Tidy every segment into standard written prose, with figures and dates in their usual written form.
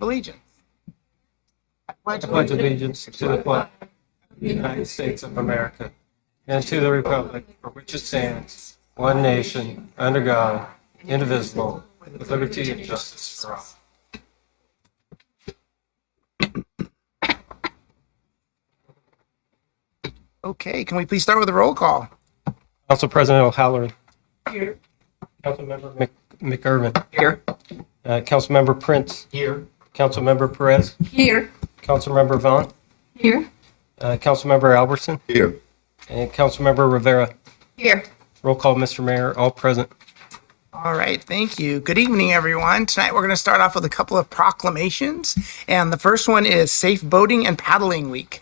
Allegiance. I pledge allegiance to the flag of the United States of America and to the republic for which it stands, one nation, under God, indivisible, with liberty and justice for all. Okay, can we please start with a roll call? Council President O'Halloran. Here. Councilmember McIrvin. Here. Councilmember Prince. Here. Councilmember Perez. Here. Councilmember Vaughn. Here. Councilmember Albertson. Here. And Councilmember Rivera. Here. Roll call, Mr. Mayor, all present. All right, thank you. Good evening, everyone. Tonight we're going to start off with a couple of proclamations. And the first one is Safe Boating and Paddling Week.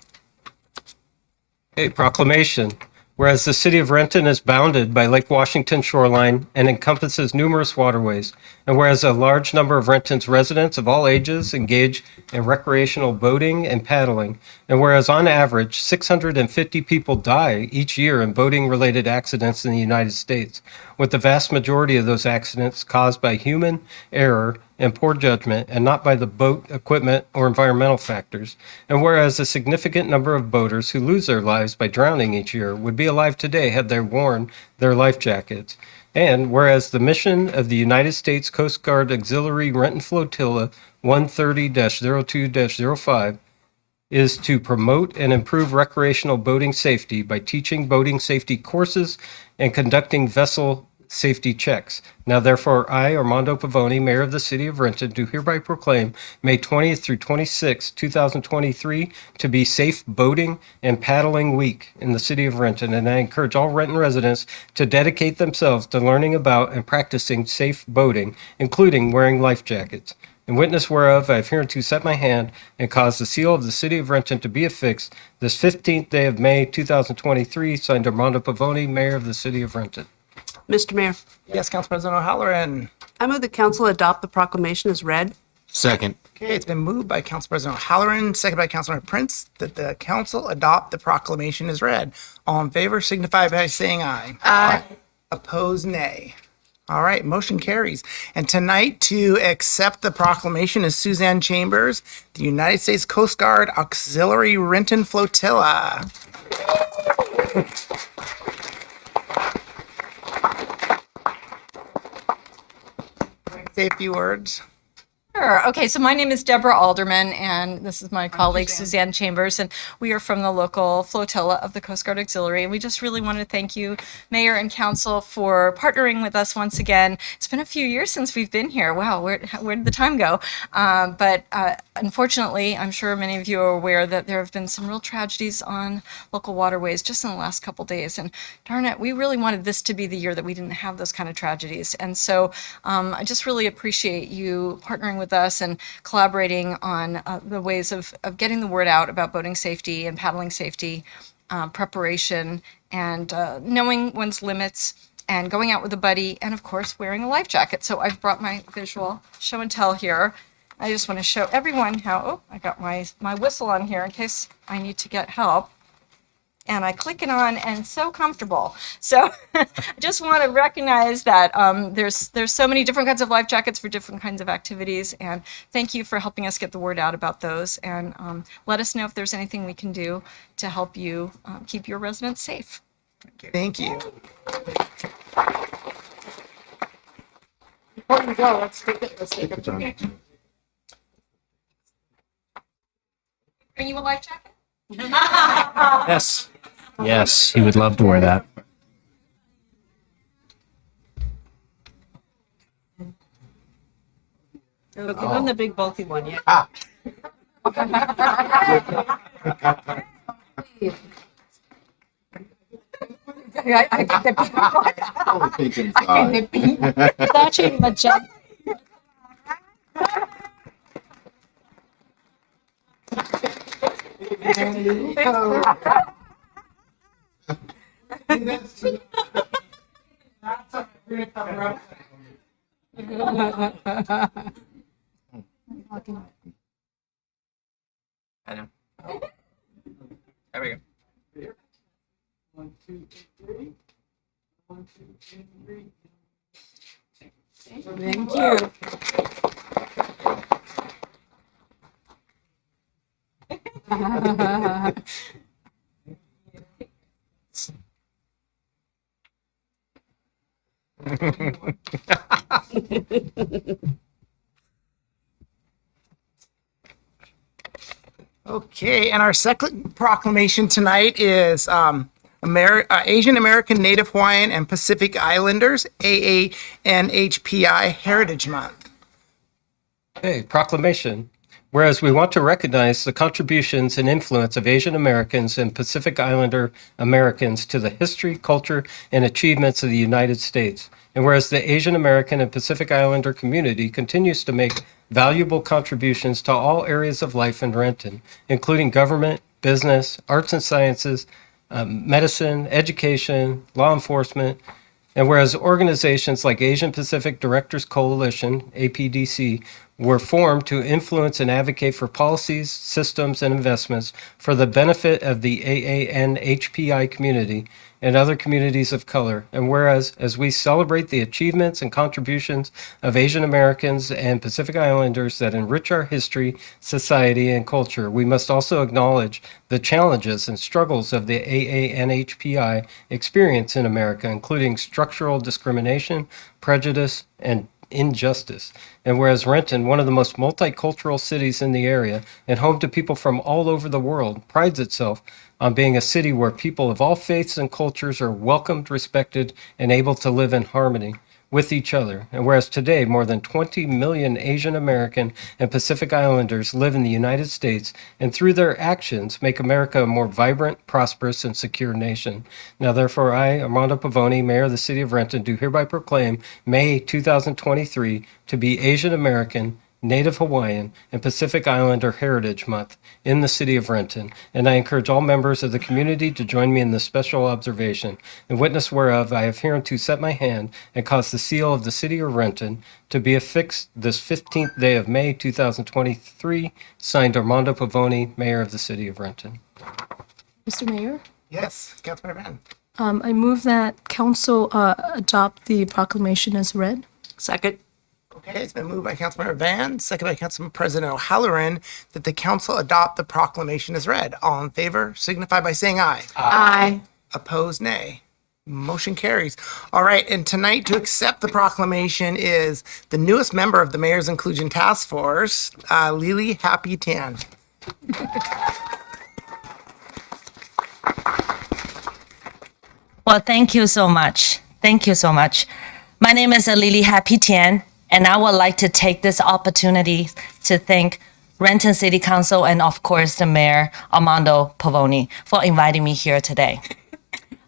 A proclamation. Whereas the city of Renton is bounded by Lake Washington shoreline and encompasses numerous waterways, and whereas a large number of Renton's residents of all ages engage in recreational boating and paddling, and whereas on average 650 people die each year in boating-related accidents in the United States, with the vast majority of those accidents caused by human error and poor judgment and not by the boat, equipment, or environmental factors. And whereas a significant number of boaters who lose their lives by drowning each year would be alive today had they worn their life jackets. And whereas the mission of the United States Coast Guard Auxiliary Renton Flotilla 130-02-05 is to promote and improve recreational boating safety by teaching boating safety courses and conducting vessel safety checks. Now, therefore, I, Armando Pavoni, Mayor of the City of Renton, do hereby proclaim May 20th through 26th, 2023, to be Safe Boating and Paddling Week in the City of Renton, and I encourage all Renton residents to dedicate themselves to learning about and practicing safe boating, including wearing life jackets. In witness whereof, I have hereunto set my hand and caused the seal of the City of Renton to be affixed this 15th day of May, 2023, signed Armando Pavoni, Mayor of the City of Renton. Mr. Mayor, Yes, Council President O'Halloran. I move the council adopt the proclamation as read. Second. Okay, it's been moved by Council President O'Halloran, seconded by Councilmember Prince, that the council adopt the proclamation as read. All in favor signify by saying aye. Aye. Opposed, nay. All right, motion carries. And tonight to accept the proclamation is Suzanne Chambers, the United States Coast Guard Auxiliary Renton Flotilla. Say a few words. Sure. Okay, so my name is Deborah Alderman, and this is my colleague Suzanne Chambers, and we are from the local flotilla of the Coast Guard Auxiliary. And we just really want to thank you, Mayor and Council, for partnering with us once again. It's been a few years since we've been here. Wow, where did the time go? But unfortunately, I'm sure many of you are aware that there have been some real tragedies on local waterways just in the last couple days. And darn it, we really wanted this to be the year that we didn't have those kind of tragedies. And so I just really appreciate you partnering with us and collaborating on the ways of getting the word out about boating safety and paddling safety, preparation, and knowing one's limits, and going out with a buddy, and of course wearing a life jacket. So I've brought my visual show and tell here. I just want to show everyone how, I got my whistle on here in case I need to get help. And I click it on, and it's so comfortable. So I just want to recognize that there's so many different kinds of life jackets for different kinds of activities, and thank you for helping us get the word out about those, and let us know if there's anything we can do to help you keep your residents safe. Thank you. Before we go, let's take a picture. Bring you a life jacket? Yes. Yes, he would love to wear that. Give him the big bulky one, yeah. I get the pink one. Touching magenta. I know. There we go. 1, 2, 3. 1, 2, 3. Thank you. Okay, and our second proclamation tonight is Asian American, Native Hawaiian, and Pacific Islanders AANHPI Heritage Month. Okay, proclamation. Whereas we want to recognize the contributions and influence of Asian Americans and Pacific Islander Americans to the history, culture, and achievements of the United States. And whereas the Asian American and Pacific Islander community continues to make valuable contributions to all areas of life in Renton, including government, business, arts and sciences, medicine, education, law enforcement, and whereas organizations like Asian Pacific Directors Coalition, APDC, were formed to influence and advocate for policies, systems, and investments for the benefit of the AANHPI community and other communities of color. And whereas, as we celebrate the achievements and contributions of Asian Americans and Pacific Islanders that enrich our history, society, and culture, we must also acknowledge the challenges and struggles of the AANHPI experience in America, including structural discrimination, prejudice, and injustice. And whereas Renton, one of the most multicultural cities in the area and home to people from all over the world, prides itself on being a city where people of all faiths and cultures are welcomed, respected, and able to live in harmony with each other. And whereas today more than 20 million Asian American and Pacific Islanders live in the United States and through their actions make America a more vibrant, prosperous, and secure nation. Now therefore I, Armando Pavoni, Mayor of the City of Renton, do hereby proclaim May 2023 to be Asian American, Native Hawaiian, and Pacific Islander Heritage Month in the City of Renton, and I encourage all members of the community to join me in this special observation, in witness whereof I have hereunto set my hand and caused the seal of the City of Renton to be affixed this 15th day of May 2023, signed Armando Pavoni, Mayor of the City of Renton. Mr. Mayor, Yes, Councilmember Van. I move that council adopt the proclamation as read. Second. Okay, it's been moved by Councilmember Van, second by Councilman President O'Halloran, that the council adopt the proclamation as read. All in favor signify by saying aye. Aye. Opposed, nay. Motion carries. All right, and tonight to accept the proclamation is the newest member of the Mayor's Inclusion Task Force, Lily Happy Tan. Well, thank you so much. Thank you so much. My name is Lily Happy Tian, and I would like to take this opportunity to thank Renton City Council and, of course, the Mayor, Armando Pavoni, for inviting me here today.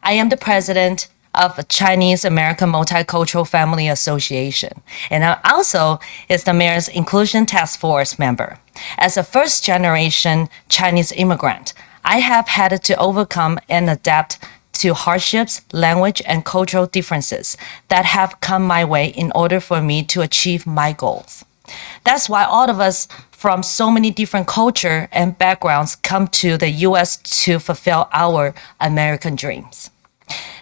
I am the president of Chinese American Multicultural Family Association, and I also is the Mayor's Inclusion Task Force member. As a first-generation Chinese immigrant, I have had to overcome and adapt to hardships, language, and cultural differences that have come my way in order for me to achieve my goals. That's why all of us from so many different cultures and backgrounds come to the U.S. to fulfill our American dreams.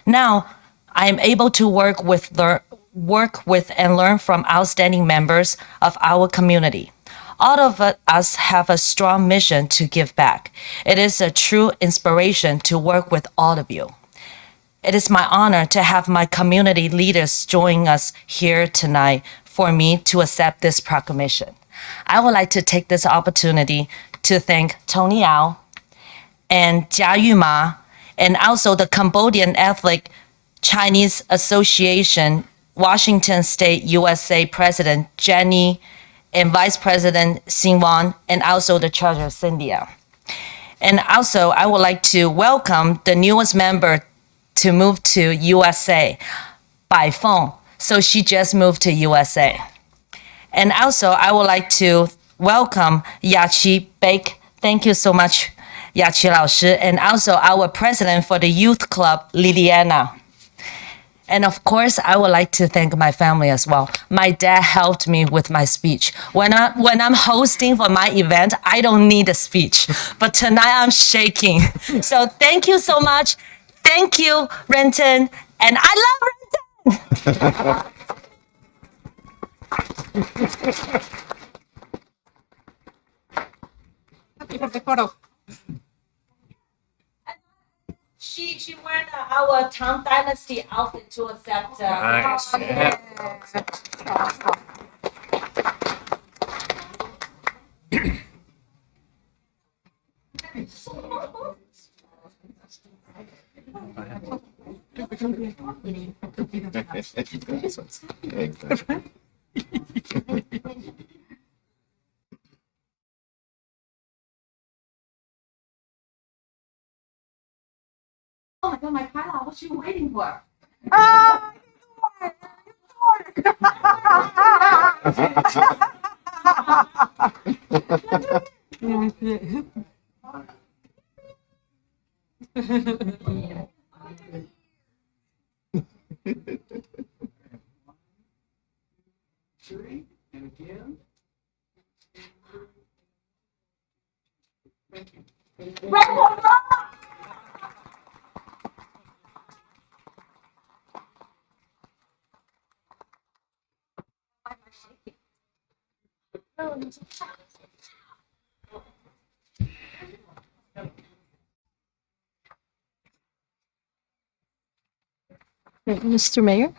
Now, I am able to work with and learn from outstanding members of our community. All of us have a strong mission to give back. It is a true inspiration to work with all of you. It is my honor to have my community leaders join us here tonight for me to accept this proclamation. I would like to take this opportunity to thank Tony Ao and Jia Yu Ma, and also the Cambodian Ethnic Chinese Association, Washington State, USA President Jenny, and Vice President Xin Wan, and also the Treasurer Cynthia. And also, I would like to welcome the newest member to move to USA, Bai Feng. So she just moved to USA. And also, I would like to welcome Yachi Bake. Thank you so much, Yachi Lao Shi. And also our president for the youth club, Liliana. And of course, I would like to thank my family as well. My dad helped me with my speech. When I'm hosting for my event, I don't need a speech. But tonight I'm shaking. So thank you so much. Thank you, Renton. And I love Renton. Perfect photo. she wearing our Tang Dynasty outfit to accept. Nice. Yeah. Oh my God, my Kyla, what you waiting for? Mr. Mayor,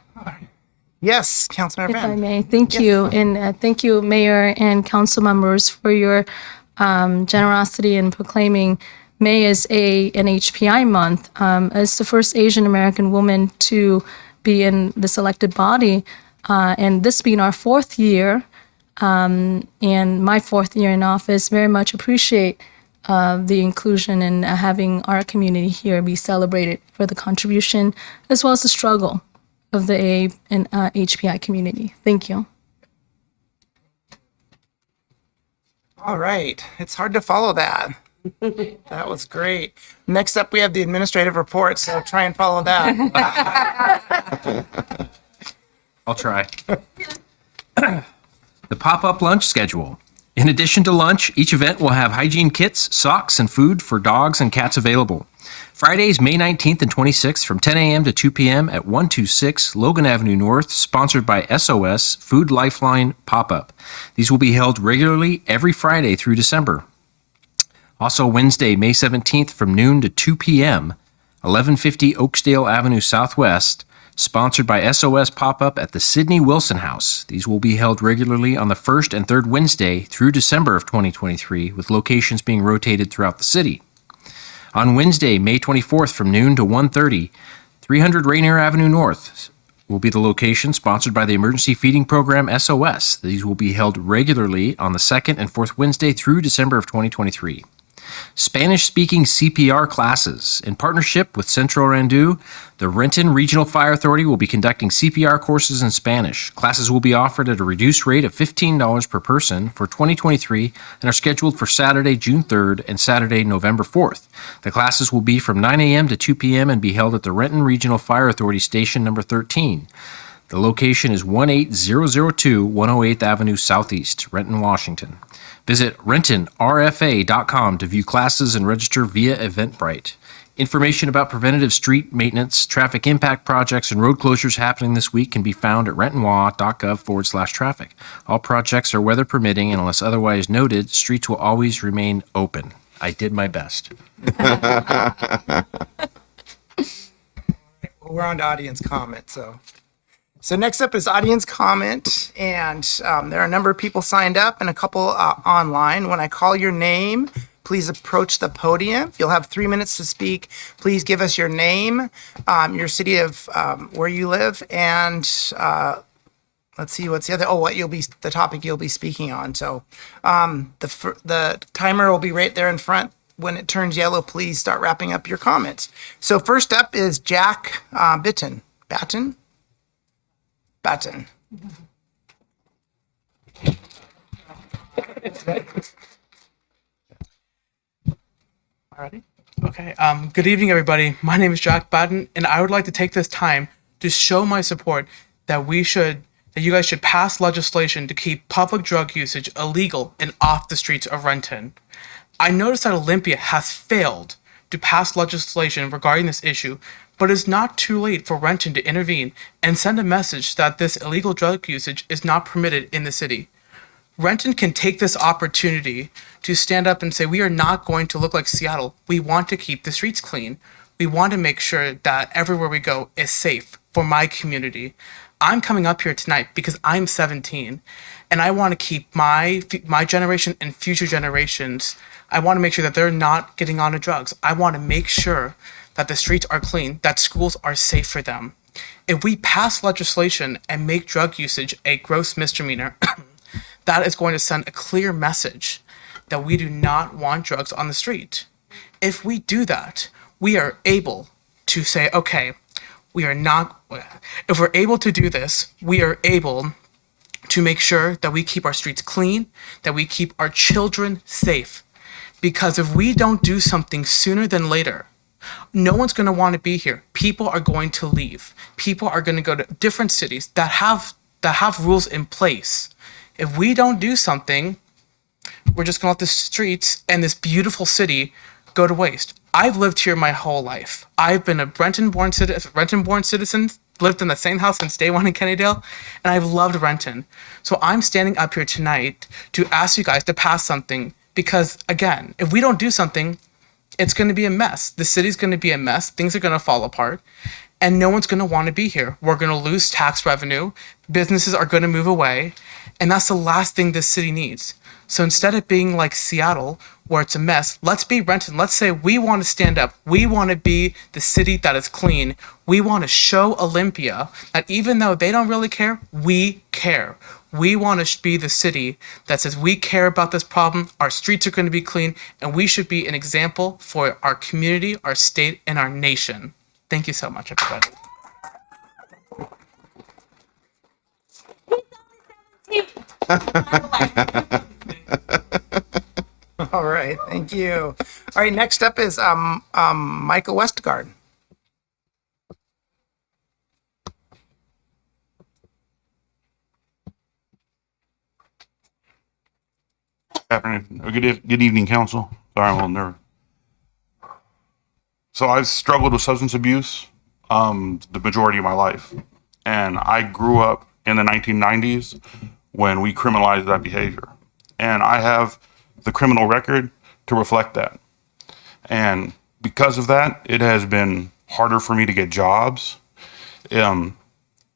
Yes, Councilmember if I Venn. may, thank you. And thank you, Mayor and council members, for your generosity in proclaiming May as an HPI month. As the first Asian American woman to be in the selected body, and this being our fourth year, and my fourth year in office, very much appreciate the inclusion and having our community here be celebrated for the contribution as well as the struggle of the A and HPI community. Thank you. All right. It's hard to follow that. That was great. Next up, we have the administrative report, so try and follow that. I'll try. The pop-up lunch schedule. In addition to lunch, each event will have hygiene kits, socks, and food for dogs and cats available. Fridays, May 19th and 26th from 10 a.m. to 2 p.m. at 126 Logan Avenue North, sponsored by SOS Food Lifeline Pop-Up. These will be held regularly every Friday through December. Also Wednesday, May 17th from noon to 2 p.m., 1150 Oakdale Avenue Southwest, sponsored by SOS Pop-Up at the Sidney Wilson House. These will be held regularly on the first and third Wednesday through December of 2023, with locations being rotated throughout the city. On Wednesday, May 24th from noon to 1:30, 300 Rainier Avenue North will be the location, sponsored by the Emergency Feeding Program SOS. These will be held regularly on the second and fourth Wednesday through December of 2023. Spanish-speaking CPR classes. In partnership with Centro Randu, the Renton Regional Fire Authority will be conducting CPR courses in Spanish. Classes will be offered at a reduced rate of $15 per person for 2023 and are scheduled for Saturday, June 3rd and Saturday, November 4th. The classes will be from 9 a.m. to 2 p.m. and be held at the Renton Regional Fire Authority Station number 13. The location is 18002 108th Avenue Southeast, Renton, Washington. Visit rentonrfa.com to view classes and register via Eventbrite. Information about preventative street maintenance, traffic impact projects, and road closures happening this week can be found at rentonwa.gov/traffic. All projects are weather permitting, and unless otherwise noted, streets will always remain open. I did my best. We're on to audience comment, So next up is audience comment, and there are a number of people signed up and a couple online. When I call your name, please approach the podium. You'll have 3 minutes to speak. Please give us your name, your city of where you live, and let's see what's the other. Oh, the topic you'll be speaking on. So the timer will be right there in front. When it turns yellow, please start wrapping up your comments. So first up is Jack Batten. Alrighty. Okay. Good evening, everybody. My name is Jack Batten, and I would like to take this time to show my support that you guys should pass legislation to keep public drug usage illegal and off the streets of Renton. I noticed that Olympia has failed to pass legislation regarding this issue, but it's not too late for Renton to intervene and send a message that this illegal drug usage is not permitted in the city. Renton can take this opportunity to stand up and say, we are not going to look like Seattle. We want to keep the streets clean. We want to make sure that everywhere we go is safe for my community. I'm coming up here tonight because I'm 17 and I want to keep my generation and future generations. I want to make sure that they're not getting onto drugs. I want to make sure that the streets are clean, that schools are safe for them. If we pass legislation and make drug usage a gross misdemeanor, that is going to send a clear message that we do not want drugs on the street. If we do that, we are able to say, okay, we are not, if we're able to do this, we are able to make sure that we keep our streets clean, that we keep our children safe. Because if we don't do something sooner than later, no one's going to want to be here. People are going to leave. People are going to go to different cities that have rules in place. If we don't do something, we're just going to let the streets and this beautiful city go to waste. I've lived here my whole life. I've been a Renton-born citizen, lived in the same house since day one in Kennydale, and I've loved Renton. So I'm standing up here tonight to ask you guys to pass something because, again, if we don't do something, it's going to be a mess. The city's going to be a mess. Things are going to fall apart. And no one's going to want to be here. We're going to lose tax revenue. Businesses are going to move away. And that's the last thing this city needs. So instead of being like Seattle, where it's a mess, let's be Renton. Let's say we want to stand up. We want to be the city that is clean. We want to show Olympia that even though they don't really care, we care. We want to be the city that says we care about this problem, our streets are going to be clean, and we should be an example for our community, our state, and our nation. Thank you so much, everybody. All right, thank you. All right, next up is Michael Westgard. Afternoon, or good evening, council. Sorry, I'm a little nervous. So I've struggled with substance abuse the majority of my life, and I grew up in the 1990s when we criminalized that behavior, and I have the criminal record to reflect that. And because of that, it has been harder for me to get jobs.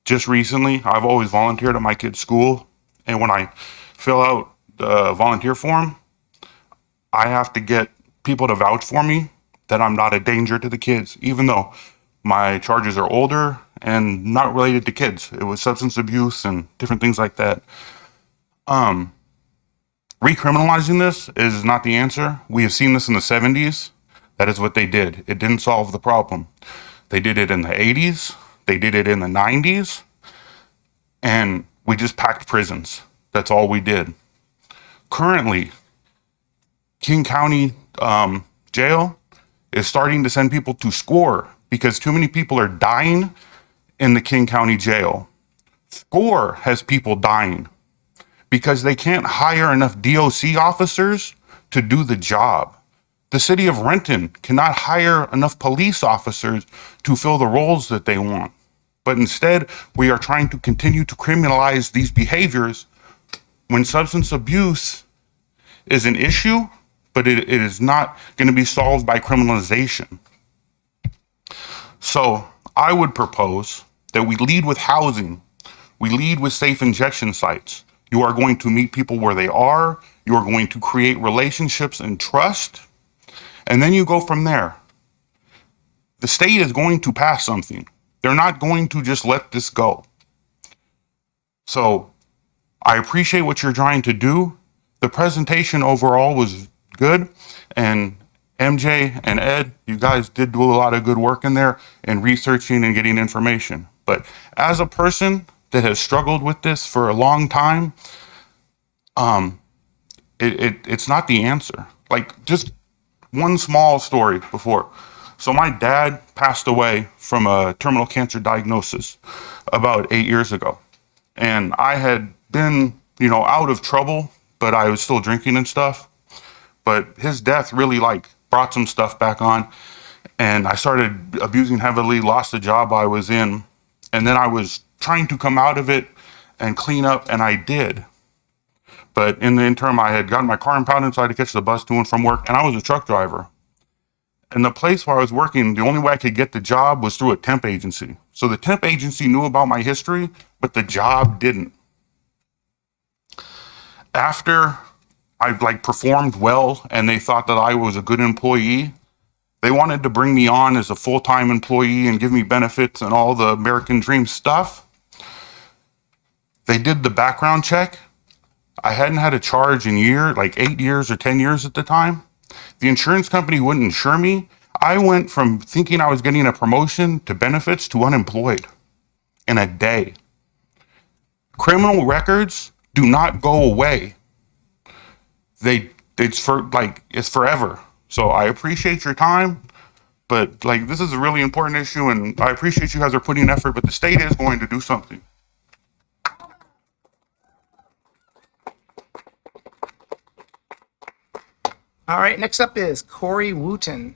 Just recently, I've always volunteered at my kid's school, and when I fill out the volunteer form, I have to get people to vouch for me that I'm not a danger to the kids, even though my charges are older and not related to kids. It was substance abuse and different things like that. Recriminalizing this is not the answer. We have seen this in the 70s. That is what they did. It didn't solve the problem. They did it in the 80s. They did it in the 90s. And we just packed prisons. That's all we did. Currently, King County Jail is starting to send people to SCORE because too many people are dying in the King County Jail. SCORE has people dying because they can't hire enough DOC officers to do the job. The city of Renton cannot hire enough police officers to fill the roles that they want. But instead, we are trying to continue to criminalize these behaviors when substance abuse is an issue, but it is not going to be solved by criminalization. So I would propose that we lead with housing. We lead with safe injection sites. You are going to meet people where they are. You are going to create relationships and trust. And then you go from there. The state is going to pass something. They're not going to just let this go. So I appreciate what you're trying to do. The presentation overall was good. And MJ and Ed, you guys did do a lot of good work in there in researching and getting information. But as a person that has struggled with this for a long time, it's not the answer. Like, just one small story before. So my dad passed away from a terminal cancer diagnosis about 8 years ago. And I had been, out of trouble, but I was still drinking and stuff. But his death really brought some stuff back on. And I started abusing heavily, lost the job I was in. And then I was trying to come out of it and clean up, and I did. But in the interim, I had gotten my car impounded, so I had to catch the bus to and from work, and I was a truck driver. And the place where I was working, the only way I could get the job was through a temp agency. So the temp agency knew about my history, but the job didn't. After I performed well and they thought that I was a good employee, they wanted to bring me on as a full-time employee and give me benefits and all the American Dream stuff. They did the background check. I hadn't had a charge in 8 years or 10 years at the time. The insurance company wouldn't insure me. I went from thinking I was getting a promotion to benefits to unemployed in a day. Criminal records do not go away. It's forever. So I appreciate your time, but this is a really important issue, and I appreciate you guys are putting effort, but the state is going to do something. All right, next up is Corey Wooten.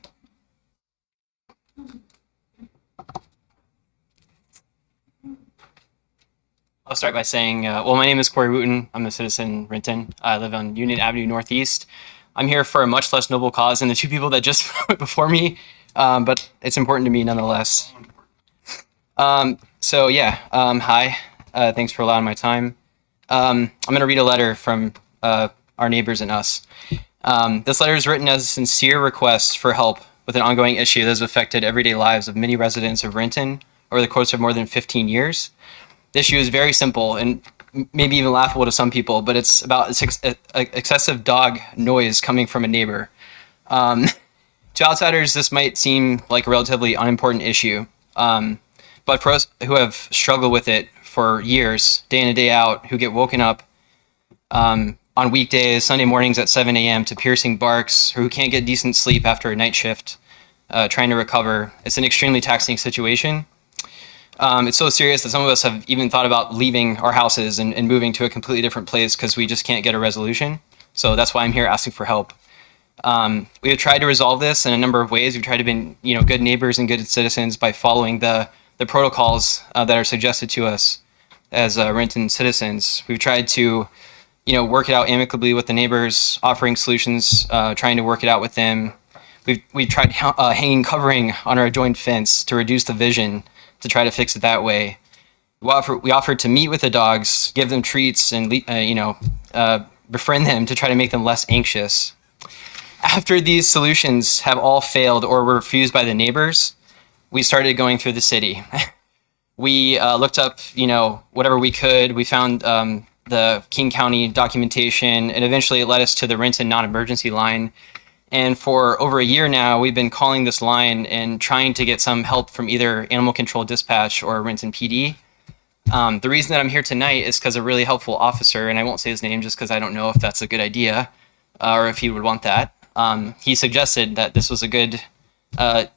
I'll start by saying, my name is Corey Wooten. I'm a citizen in Renton. I live on Union Avenue Northeast. I'm here for a much less noble cause than the two people that just went before me, but it's important to me nonetheless. Hi. Thanks for allowing my time. I'm going to read a letter from our neighbors and us. This letter is written as a sincere request for help with an ongoing issue that has affected everyday lives of many residents of Renton over the course of more than 15 years. The issue is very simple and maybe even laughable to some people, but it's about excessive dog noise coming from a neighbor. To outsiders, this might seem like a relatively unimportant issue, but for us who have struggled with it for years, day in and day out, who get woken up on weekdays, Sunday mornings at 7 a.m. to piercing barks, or who can't get decent sleep after a night shift, trying to recover, it's an extremely taxing situation. It's so serious that some of us have even thought about leaving our houses and moving to a completely different place because we just can't get a resolution. So that's why I'm here asking for help. We have tried to resolve this in a number of ways. We've tried to be, good neighbors and good citizens by following the protocols that are suggested to us as Renton citizens. We've tried to, work it out amicably with the neighbors, offering solutions, trying to work it out with them. We've tried hanging covering on our adjoined fence to reduce the vision, to try to fix it that way. We offered to meet with the dogs, give them treats, and befriend them to try to make them less anxious. After these solutions have all failed or were refused by the neighbors, we started going through the city. We looked up, whatever we could. We found the King County documentation, and eventually it led us to the Renton non-emergency line. And for over a year now, we've been calling this line and trying to get some help from either Animal Control Dispatch or Renton PD. The reason that I'm here tonight is because a really helpful officer, and I won't say his name just because I don't know if that's a good idea or if he would want that. He suggested that this was a good,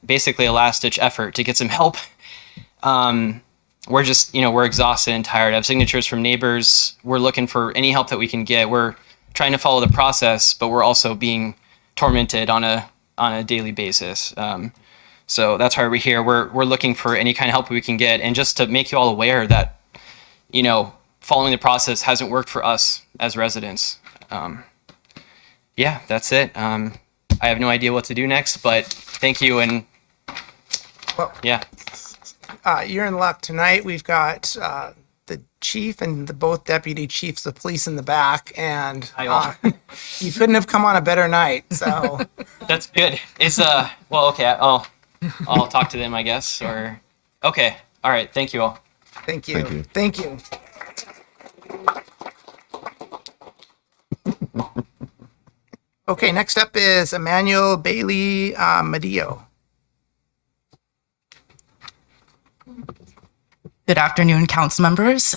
basically a last-ditch effort to get some help. We're just, we're exhausted and tired. I have signatures from neighbors. We're looking for any help that we can get. We're trying to follow the process, but we're also being tormented on a daily basis. So that's why we're here. We're looking for any kind of help we can get, and just to make you all aware that, following the process hasn't worked for us as residents. That's it. I have no idea what to do next, but thank you. And You're in luck tonight. We've got the chief and the both deputy chiefs of police in the back, and you couldn't have come on a better night. So that's good. It's okay. I'll talk to them, I guess. Or okay. All right. Thank you all. Thank you. Thank you. Okay, next up is Emmanuel Bailey Medillo. Good afternoon, council members.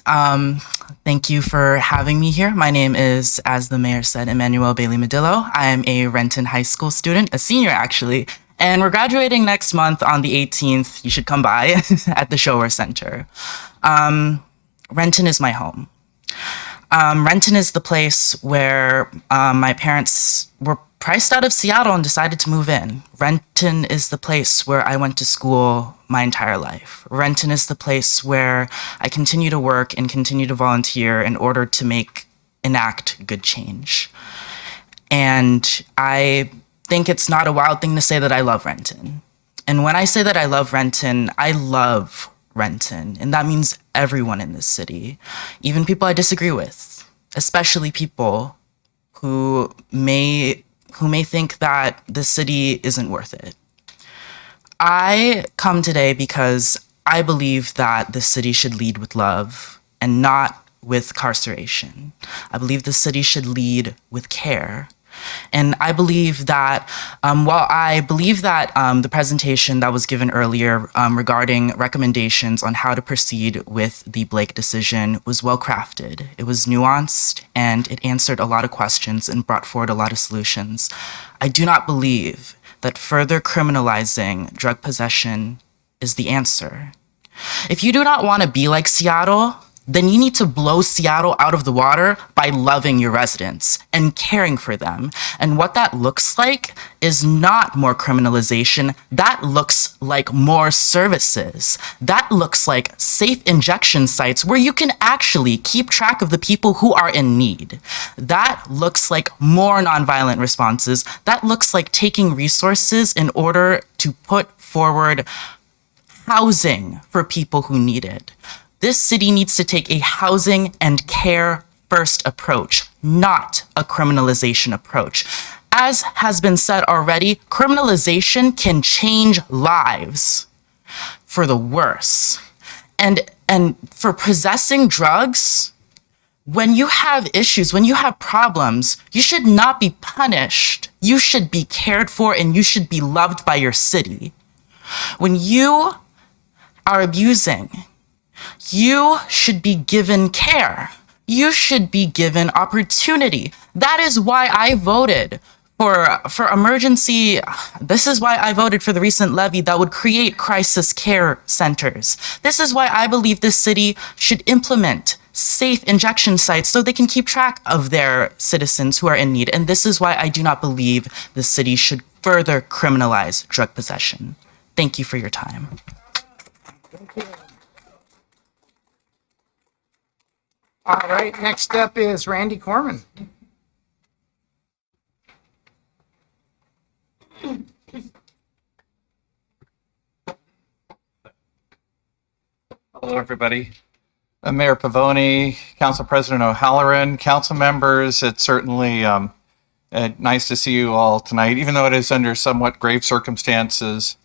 Thank you for having me here. My name is, as the mayor said, Emmanuel Bailey Medillo. I am a Renton High School student, a senior actually, and we're graduating next month on the 18th. You should come by at the Shower Center. Renton is my home. Renton is the place where my parents were priced out of Seattle and decided to move in. Renton is the place where I went to school my entire life. Renton is the place where I continue to work and continue to volunteer in order to enact good change. And I think it's not a wild thing to say that I love Renton. And when I say that I love Renton, I love Renton. And that means everyone in this city, even people I disagree with, especially people who may think that the city isn't worth it. I come today because I believe that the city should lead with love and not with carceration. I believe the city should lead with care. And I believe that while I believe that the presentation that was given earlier regarding recommendations on how to proceed with the Blake decision was well crafted, it was nuanced, and it answered a lot of questions and brought forward a lot of solutions, I do not believe that further criminalizing drug possession is the answer. If you do not want to be like Seattle, then you need to blow Seattle out of the water by loving your residents and caring for them. And what that looks like is not more criminalization. That looks like more services. That looks like safe injection sites where you can actually keep track of the people who are in need. That looks like more nonviolent responses. That looks like taking resources in order to put forward housing for people who need it. This city needs to take a housing and care first approach, not a criminalization approach. As has been said already, criminalization can change lives for the worse. And for possessing drugs, when you have issues, when you have problems, you should not be punished. You should be cared for and you should be loved by your city. When you are abusing, you should be given care. You should be given opportunity. That is why I voted for emergency. This is why I voted for the recent levy that would create crisis care centers. This is why I believe this city should implement safe injection sites so they can keep track of their citizens who are in need. And this is why I do not believe the city should further criminalize drug possession. Thank you for your time. All right, next up is Randy Corman. Hello, everybody. Mayor Pavoni, Council President O'Halloran, council members, it's certainly nice to see you all tonight, even though it is under somewhat grave circumstances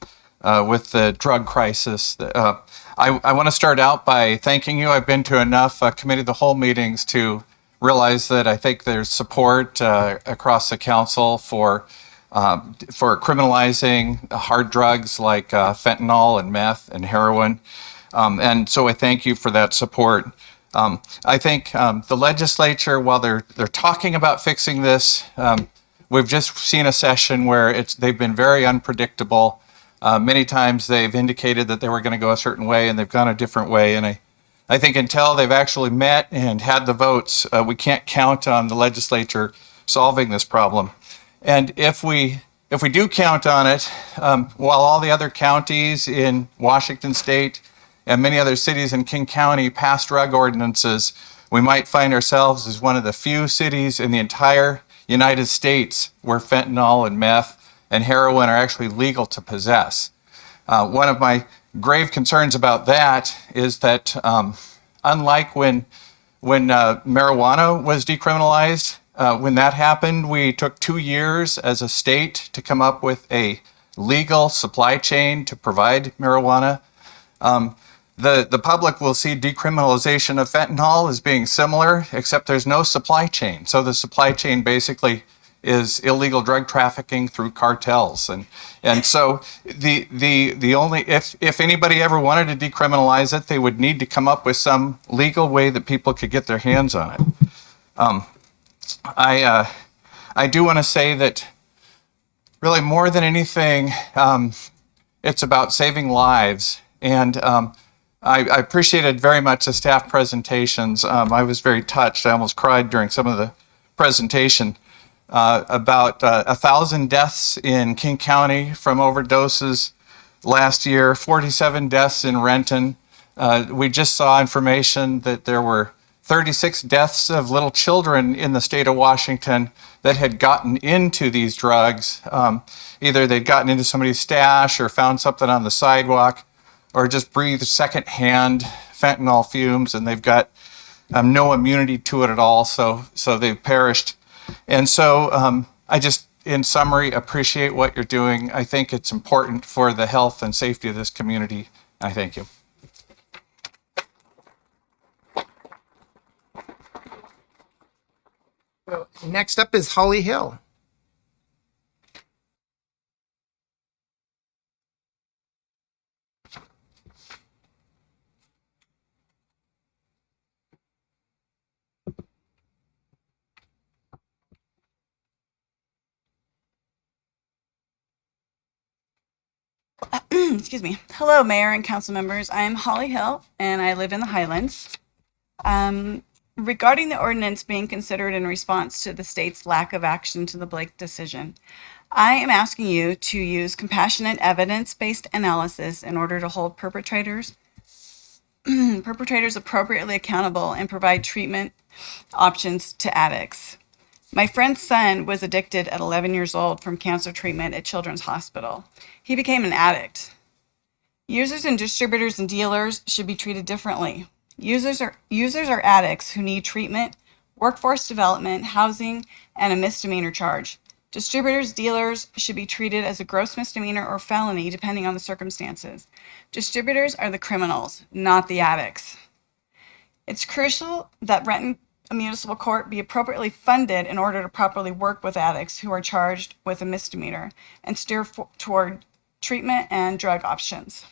with the drug crisis. I want to start out by thanking you. I've been to enough committee of the whole meetings to realize that I think there's support across the council for criminalizing hard drugs like fentanyl and meth and heroin. And so I thank you for that support. I think the legislature, while they're talking about fixing this, we've just seen a session where they've been very unpredictable. Many times they've indicated that they were going to go a certain way and they've gone a different way. And I think until they've actually met and had the votes, we can't count on the legislature solving this problem. And if we do count on it, while all the other counties in Washington State and many other cities in King County passed drug ordinances, we might find ourselves as one of the few cities in the entire United States where fentanyl and meth and heroin are actually legal to possess. One of my grave concerns about that is that unlike when marijuana was decriminalized, when that happened, we took 2 years as a state to come up with a legal supply chain to provide marijuana. The public will see decriminalization of fentanyl as being similar, except there's no supply chain. So the supply chain basically is illegal drug trafficking through cartels. And so the only, if anybody ever wanted to decriminalize it, they would need to come up with some legal way that people could get their hands on it. I do want to say that really more than anything, it's about saving lives. And I appreciated very much the staff presentations. I was very touched. I almost cried during some of the presentation. About 1,000 deaths in King County from overdoses last year, 47 deaths in Renton. We just saw information that there were 36 deaths of little children in the state of Washington that had gotten into these drugs. Either they'd gotten into somebody's stash or found something on the sidewalk, or just breathed secondhand fentanyl fumes, and they've got no immunity to it at all, so they've perished. And so I just, in summary, appreciate what you're doing. I think it's important for the health and safety of this community. I thank you. Next up is Holly Hill. Excuse me. Hello, Mayor and council members. I am Holly Hill, and I live in the Highlands. Regarding the ordinance being considered in response to the state's lack of action to the Blake decision, I am asking you to use compassionate evidence-based analysis in order to hold perpetrators appropriately accountable and provide treatment options to addicts. My friend's son was addicted at 11 years old from cancer treatment at Children's Hospital. He became an addict. Users and distributors and dealers should be treated differently. Users are addicts who need treatment, workforce development, housing, and a misdemeanor charge. Distributors, dealers should be treated as a gross misdemeanor or felony depending on the circumstances. Distributors are the criminals, not the addicts. It's crucial that Renton Municipal Court be appropriately funded in order to properly work with addicts who are charged with a misdemeanor and steer toward treatment and drug options.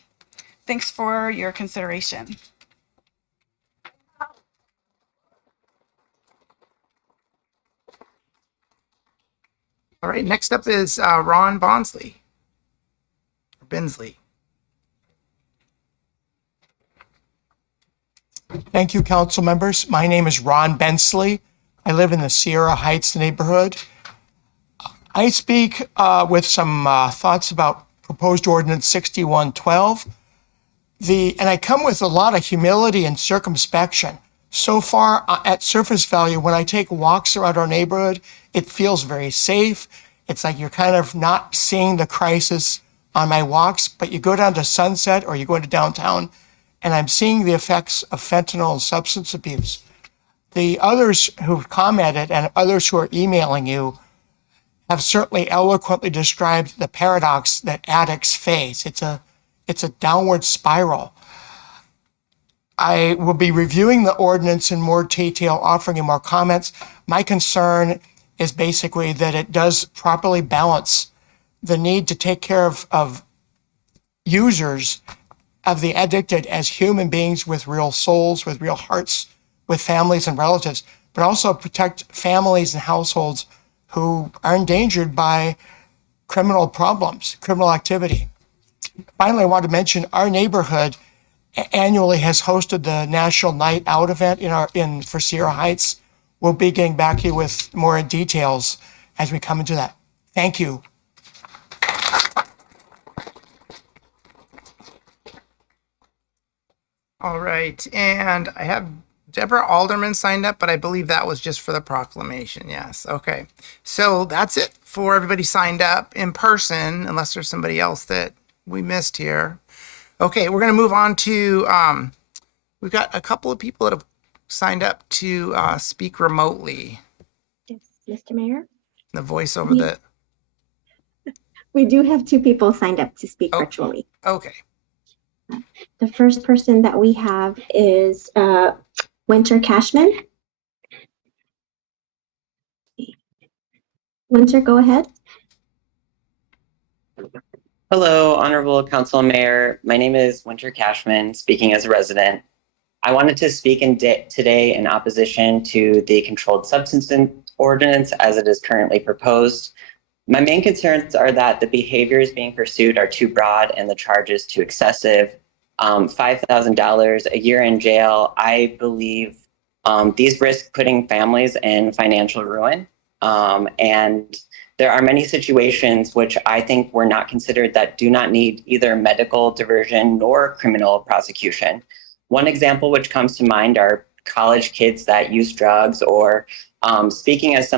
Thanks for your consideration. All right, next up is Ron Bonsley. Bensley. Thank you, council members. My name is Ron Bensley. I live in the Sierra Heights neighborhood. I speak with some thoughts about proposed ordinance 6112. And I come with a lot of humility and circumspection. So far, at surface value, when I take walks around our neighborhood, it feels very safe. It's like you're kind of not seeing the crisis on my walks, but you go down to Sunset or you go into downtown, and I'm seeing the effects of fentanyl and substance abuse. The others who've commented and others who are emailing you have certainly eloquently described the paradox that addicts face. It's a downward spiral. I will be reviewing the ordinance in more detail, offering you more comments. My concern is basically that it does properly balance the need to take care of users, of the addicted as human beings with real souls, with real hearts, with families and relatives, but also protect families and households who are endangered by criminal problems, criminal activity. Finally, I want to mention our neighborhood annually has hosted the National Night Out event for Sierra Heights. We'll be getting back to you with more details as we come into that. Thank you. All right, and I have Deborah Alderman signed up, but I believe that was just for the proclamation. Yes, okay. So that's it for everybody signed up in person, unless there's somebody else that we missed here. Okay, we're gonna move on to, we've got a couple of people that have signed up to speak remotely. Yes, Mr. Mayor. The voiceover We do have two people signed up to speak virtually. Okay. The first person that we have is Winter Cashman. Winter, go ahead. Hello, Honorable Council Mayor. My name is Winter Cashman, speaking as a resident. I wanted to speak today in opposition to the Controlled Substance Ordinance as it is currently proposed. My main concerns are that the behaviors being pursued are too broad and the charges too excessive. $5,000 a year in jail, I believe these risk putting families in financial ruin. And there are many situations which I think were not considered that do not need either medical diversion nor criminal prosecution. One example which comes to mind are college kids that use drugs, or speaking as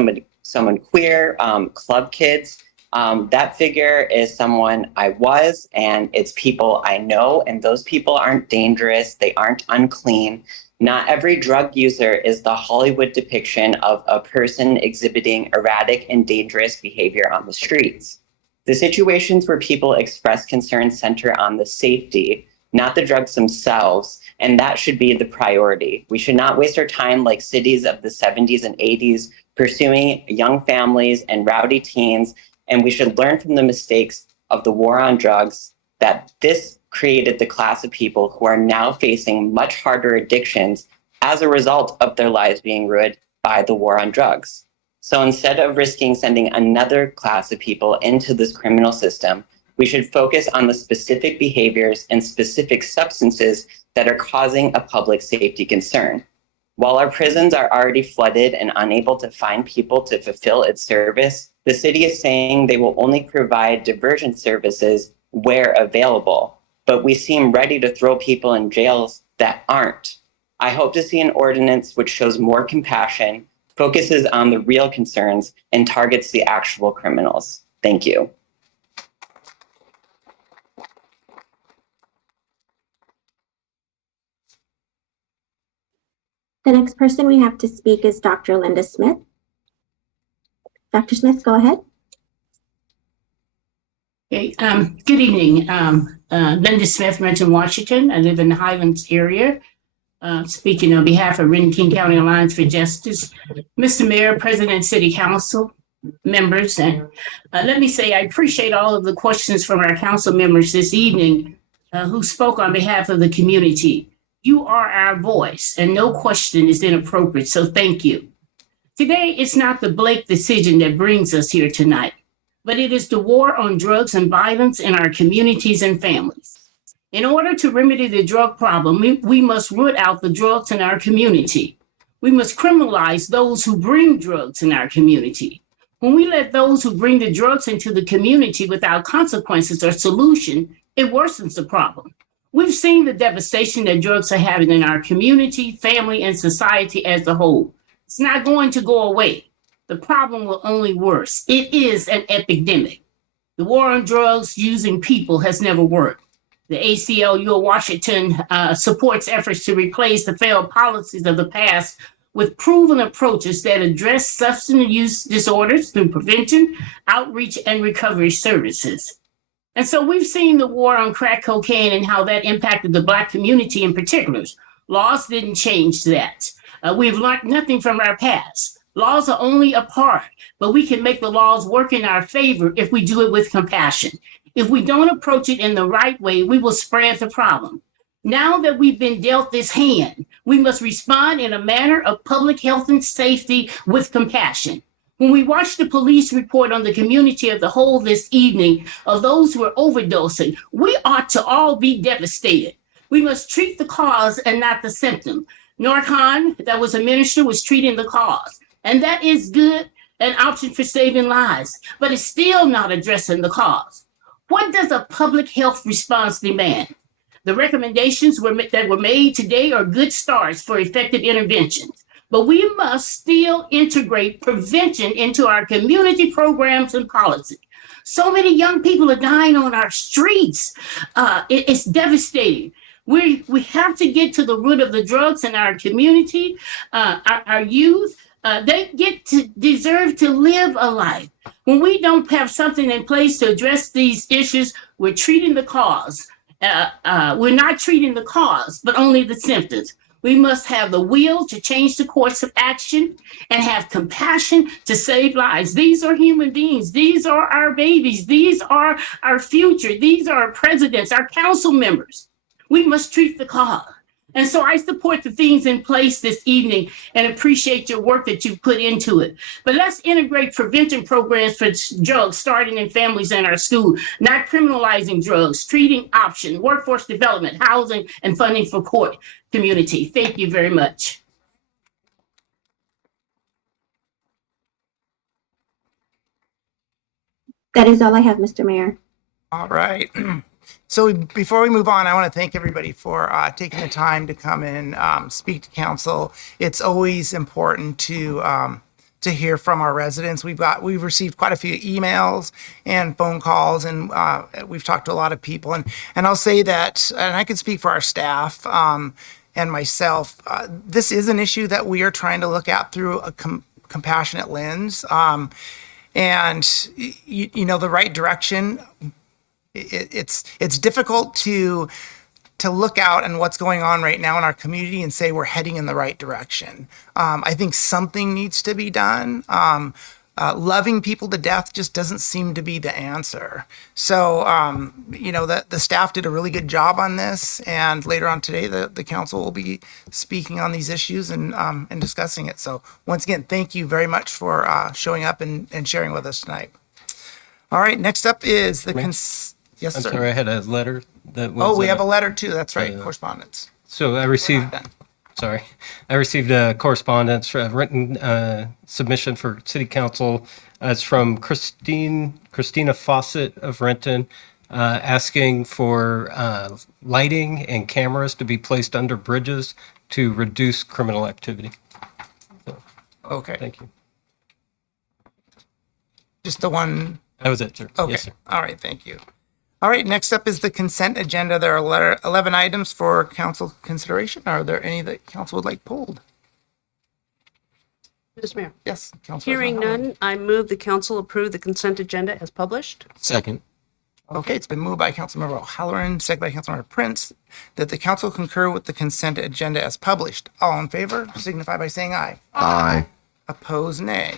someone queer, club kids. That figure is someone I was, and it's people I know, and those people aren't dangerous. They aren't unclean. Not every drug user is the Hollywood depiction of a person exhibiting erratic and dangerous behavior on the streets. The situations where people express concern center on the safety, not the drugs themselves, and that should be the priority. We should not waste our time like cities of the 70s and 80s pursuing young families and rowdy teens, and we should learn from the mistakes of the war on drugs that this created the class of people who are now facing much harder addictions as a result of their lives being ruined by the war on drugs. So instead of risking sending another class of people into this criminal system, we should focus on the specific behaviors and specific substances that are causing a public safety concern. While our prisons are already flooded and unable to find people to fulfill its service, the city is saying they will only provide diversion services where available, but we seem ready to throw people in jails that aren't. I hope to see an ordinance which shows more compassion, focuses on the real concerns, and targets the actual criminals. Thank you. The next person we have to speak is Dr. Linda Smith. Dr. Smith, go ahead. Okay, good evening. Linda Smith, Renton, Washington. I live in the Highlands area. Speaking on behalf of Renton King County Alliance for Justice, Mr. Mayor, President, City Council members, and let me say I appreciate all of the questions from our council members this evening who spoke on behalf of the community. You are our voice, and no question is inappropriate, so thank you. Today, it's not the Blake decision that brings us here tonight, but it is the war on drugs and violence in our communities and families. In order to remedy the drug problem, we must root out the drugs in our community. We must criminalize those who bring drugs in our community. When we let those who bring the drugs into the community without consequences or solution, it worsens the problem. We've seen the devastation that drugs are having in our community, family, and society as a whole. It's not going to go away. The problem will only worse. It is an epidemic. The war on drugs using people has never worked. The ACLU of Washington supports efforts to replace the failed policies of the past with proven approaches that address substance use disorders through prevention, outreach, and recovery services. And so we've seen the war on crack cocaine and how that impacted the Black community in particular. Laws didn't change that. We've learned nothing from our past. Laws are only a part, but we can make the laws work in our favor if we do it with compassion. If we don't approach it in the right way, we will spread the problem. Now that we've been dealt this hand, we must respond in a manner of public health and safety with compassion. When we watch the police report on the community of the whole this evening of those who are overdosing, we ought to all be devastated. We must treat the cause and not the symptom. Norcon, that was a minister, was treating the cause. And that is good, an option for saving lives, but it's still not addressing the cause. What does a public health response demand? The recommendations that were made today are good starts for effective interventions, but we must still integrate prevention into our community programs and policy. So many young people are dying on our streets. It's devastating. We have to get to the root of the drugs in our community, our youth. They deserve to live a life. When we don't have something in place to address these issues, we're treating the cause. We're not treating the cause, but only the symptoms. We must have the will to change the course of action and have compassion to save lives. These are human beings. These are our babies. These are our future. These are our presidents, our council members. We must treat the cause. And so I support the things in place this evening and appreciate your work that you've put into it. But let's integrate prevention programs for drugs starting in families and our school, not criminalizing drugs, treating option, workforce development, housing, and funding for court community. Thank you very much. That is all I have, Mr. Mayor. All right. So before we move on, I want to thank everybody for taking the time to come and speak to council. It's always important to to hear from our residents. We've received quite a few emails and phone calls, and we've talked to a lot of people. And I'll say that, and I can speak for our staff and myself, this is an issue that we are trying to look at through a compassionate lens. And the right direction. It's difficult to look out and what's going on right now in our community and say we're heading in the right direction. I think something needs to be done. Loving people to death just doesn't seem to be the answer. So, the staff did a really good job on this, and later on today, the council will be speaking on these issues and discussing it. So, once again, thank you very much for showing up and sharing with us tonight. All right, next up is the yes, I'm sir. sorry, I had a letter that was. Oh, we have a letter too. That's right, correspondence. So I received a correspondence, written submission for city council. It's from Christina Fawcett of Renton, asking for lighting and cameras to be placed under bridges to reduce criminal activity. So, Okay. thank you. Just the one. That was it, sir. Okay. Yes, sir. All right. Thank you. All right. Next up is the consent agenda. There are 11 items for council consideration. Are there any that council would like pulled? Mr. Mayor. Yes. Council Hearing President none, I move the council approve the consent agenda as published. Second. Halloran. Okay. It's been moved by Councilmember O'Halloran, second by Councilmember Prince, that the council concur with the consent agenda as published. All in favor signify by saying aye. Aye. Opposed, nay.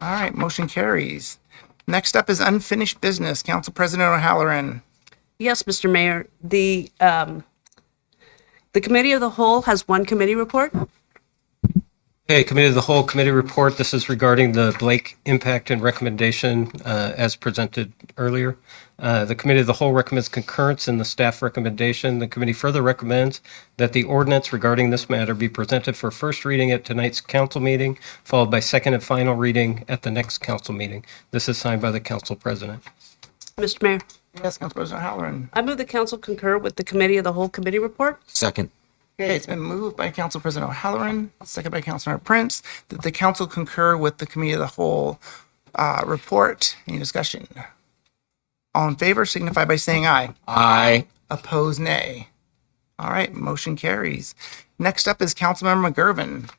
All right. Motion carries. Next up is unfinished business. Council President O'Halloran. Yes, Mr. Mayor. The Committee of the Whole has one committee report. Okay, Committee of the Whole Committee report. This is regarding the Blake impact and recommendation as presented earlier. The Committee of the Whole recommends concurrence in the staff recommendation. The committee further recommends that the ordinance regarding this matter be presented for first reading at tonight's council meeting, followed by second and final reading at the next council meeting. This is signed by the council president. Mr. Mayor. Yes, Council President O'Halloran. I move the council concur with the Committee of the Whole committee report. Second. Okay, it's been moved by Council President O'Halloran, second by Councilmember Prince, that the council concur with the Committee of the Whole report. Any discussion? All in favor signify by saying aye. Aye. Opposed, nay. All right, motion carries. Next up is Councilmember McGurven.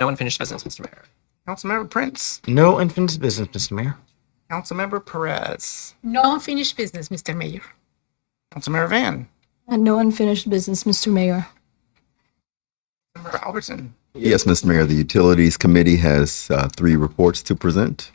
No unfinished business, Mr. Mayor. Councilmember Prince. No unfinished business, Mr. Mayor. Councilmember Perez. No unfinished business, Mr. Mayor. Councilmember Van. And no unfinished business, Mr. Mayor. Councilmember Albertson. Yes, Mr. Mayor, the Utilities Committee has 3 reports to present.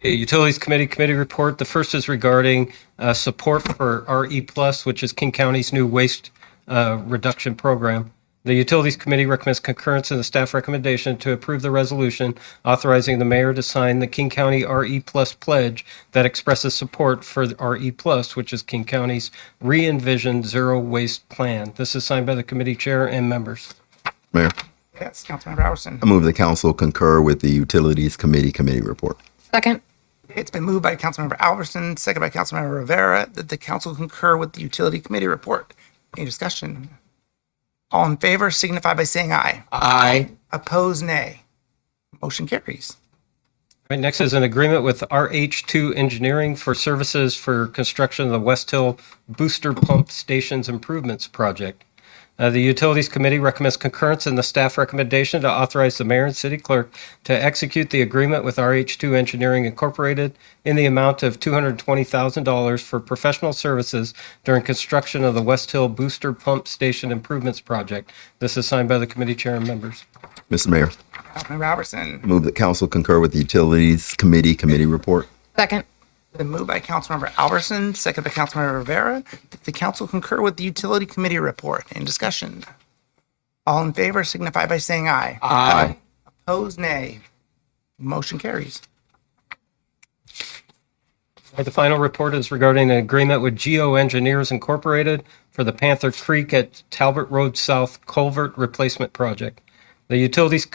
Utilities Committee report. The first is regarding support for RE Plus, which is King County's new waste reduction program. The Utilities Committee recommends concurrence in the staff recommendation to approve the resolution authorizing the mayor to sign the King County RE Plus pledge that expresses support for the RE Plus, which is King County's re-envisioned zero waste plan. This is signed by the committee chair and members. Mayor, Yes, Councilmember Albertson. I move the council concur with the Utilities Committee report. Second. It's been moved by Councilmember Albertson, second by Councilmember Rivera, that the council concur with the Utility Committee report. Any discussion? All in favor signify by saying aye. Aye. Opposed, nay. Motion carries. Right, next is an agreement with RH2 Engineering for services for construction of the West Hill Booster Pump Stations Improvements Project. The Utilities Committee recommends concurrence in the staff recommendation to authorize the mayor and city clerk to execute the agreement with RH2 Engineering Incorporated in the amount of $220,000 for professional services during construction of the West Hill Booster Pump Station Improvements Project. This is signed by the committee chair and members. Mr. Mayor, Councilmember Albertson. I move that council concur with the Utilities Committee report. Second. Been moved by Councilmember Albertson, second by Councilmember Rivera, that the council concur with the Utility Committee report. Any discussion? All in favor signify by saying aye. Aye. Opposed, nay. Motion carries. The final report is regarding an agreement with Geo Engineers Incorporated for the Panther Creek at Talbot Road South Culvert Replacement Project. The Utilities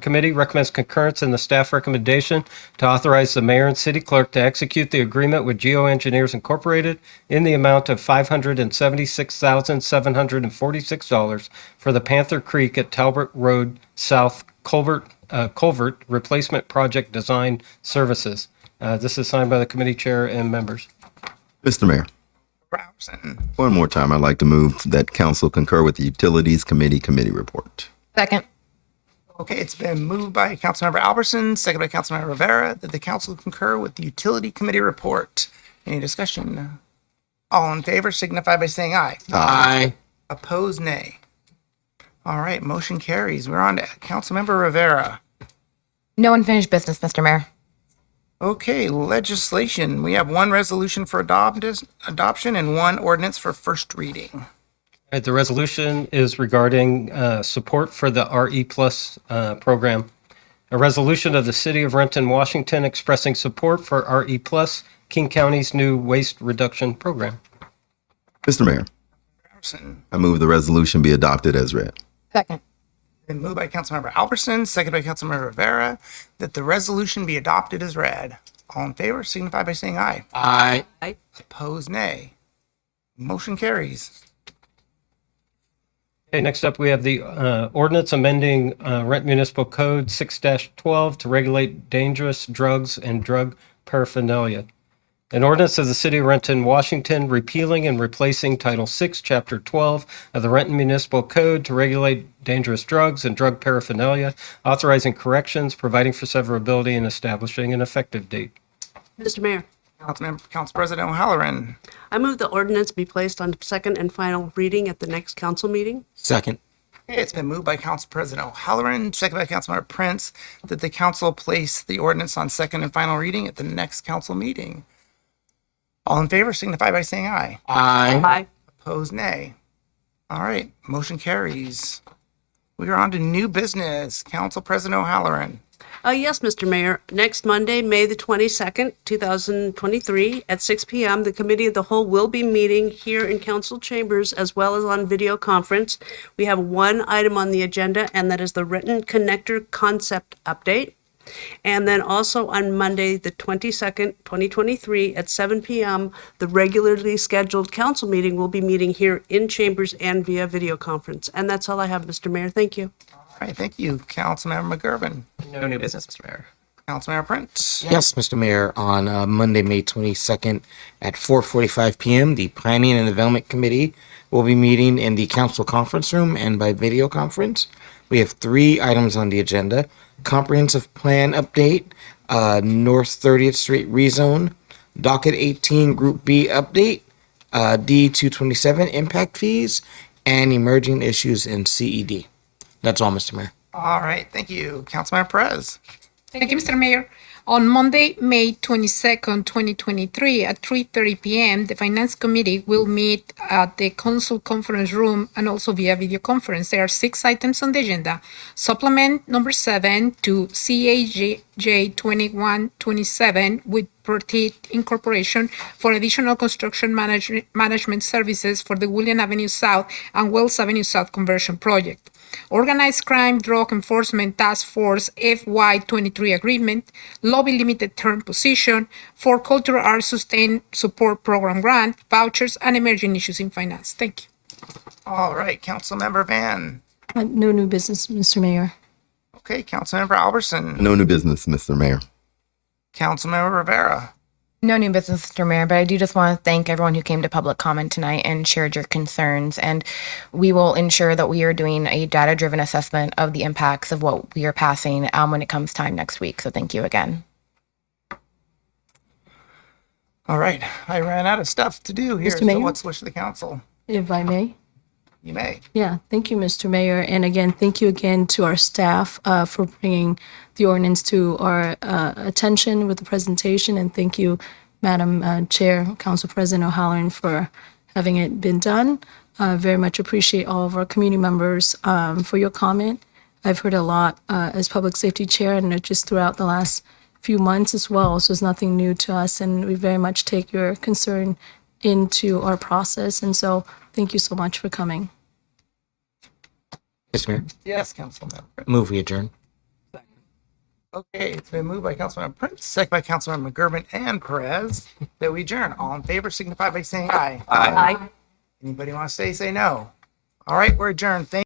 Committee recommends concurrence in the staff recommendation to authorize the mayor and city clerk to execute the agreement with Geoengineers Incorporated in the amount of $576,746 for the Panther Creek at Talbot Road South culvert replacement project design services. This is signed by the committee chair and members. Mr. Mayor, Robertson. one more time, I'd like to move that council concur with the Utilities Committee report. Second. Okay, it's been moved by Councilmember Albertson, second by Councilmember Rivera, that the council concur with the Utility Committee report. Any discussion? All in favor signify by saying aye. Aye. Opposed, nay. All right, motion carries. We're on to Councilmember Rivera. No unfinished business, Mr. Mayor. Okay, legislation. We have one resolution for adoption and one ordinance for first reading. Right, the resolution is regarding support for the RE Plus program. A resolution of the City of Renton, Washington, expressing support for RE Plus, King County's new waste reduction program. Mr. Mayor, Albertson. I move the resolution be adopted as read. Second. Been moved by Councilmember Albertson, second by Councilmember Rivera, that the resolution be adopted as read. All in favor signify by saying aye. Aye. Opposed, nay. Motion carries. Okay, next up, we have the ordinance amending Renton Municipal Code 6-12 to regulate dangerous drugs and drug paraphernalia. An ordinance of the City of Renton, Washington, repealing and replacing Title 6, Chapter 12 of the Renton Municipal Code to regulate dangerous drugs and drug paraphernalia, authorizing corrections, providing for severability, and establishing an effective date. Mr. Mayor, Council President O'Halloran. I move the ordinance be placed on second and final reading at the next council meeting. Second. Okay, it's been moved by Council President O'Halloran, second by Councilmember Prince, that the council place the ordinance on second and final reading at the next council meeting. All in favor signify by saying aye. Aye. Aye. Opposed, nay. All right, motion carries. We are on to new business. Council President O'Halloran. Yes, Mr. Mayor. Next Monday, May the 22nd, 2023, at 6 p.m., the Committee of the Whole will be meeting here in council chambers as well as on video conference. We have one item on the agenda, and that is the Renton Connector Concept Update. And then also on Monday, the 22nd, 2023, at 7 p.m., the regularly scheduled council meeting will be meeting here in chambers and via video conference. And that's all I have, Mr. Mayor. Thank you. All right, thank you. Councilmember McGurven. No new business, Mr. Mayor. Councilmember Prince. Yes, Mr. Mayor, on Monday, May 22nd at 4:45 p.m., the Planning and Development Committee will be meeting in the council conference room and by video conference. We have 3 items on the agenda: comprehensive plan update, North 30th Street rezone, docket 18 Group B update, D227 impact fees, and emerging issues in CED. That's all, Mr. Mayor. All right, thank you. Councilmember Perez. Thank you, Mr. Mayor. On Monday, May 22nd, 2023, at 3:30 p.m., the Finance Committee will meet at the Council Conference Room and also via video conference. There are 6 items on the agenda. Supplement number 7 to CAJ 2127 with Portit Incorporation for additional construction management services for the William Avenue South and Wells Avenue South conversion project. Organized Crime Drug Enforcement Task Force FY23 Agreement, Lobby Limited Term Position for Cultural Arts Sustained Support Program Grant, Vouchers, and Emerging Issues in Finance. Thank you. All right, Councilmember Van. No new business, Mr. Mayor. Okay, Councilmember Albertson. No new business, Mr. Mayor. Councilmember Rivera. No new business, Mr. Mayor, but I do just want to thank everyone who came to public comment tonight and shared your concerns. And we will ensure that we are doing a data-driven assessment of the impacts of what we are passing when it comes time next week. So thank you again. All right, I ran out of stuff to do here, Mr. so Mayor? what's wish of the council? If I may. You may. Yeah, thank you, Mr. Mayor. And again, thank you again to our staff for bringing the ordinance to our attention with the presentation. And thank you, Madam Chair, Council President O'Halloran, for having it been done. Very much appreciate all of our community members for your comment. I've heard a lot as Public Safety Chair and just throughout the last few months as well. So it's nothing new to us. And we very much take your concern into our process. And so thank you so much for coming. Mr. Mayor, Yes, Councilmember Prince. move we adjourn. Okay, it's been moved by Councilmember Prince, second by Councilmember McGurven and Perez, that we adjourn. All in favor signify by saying aye. Aye. Anybody want to say no? All right, we're adjourned. Thank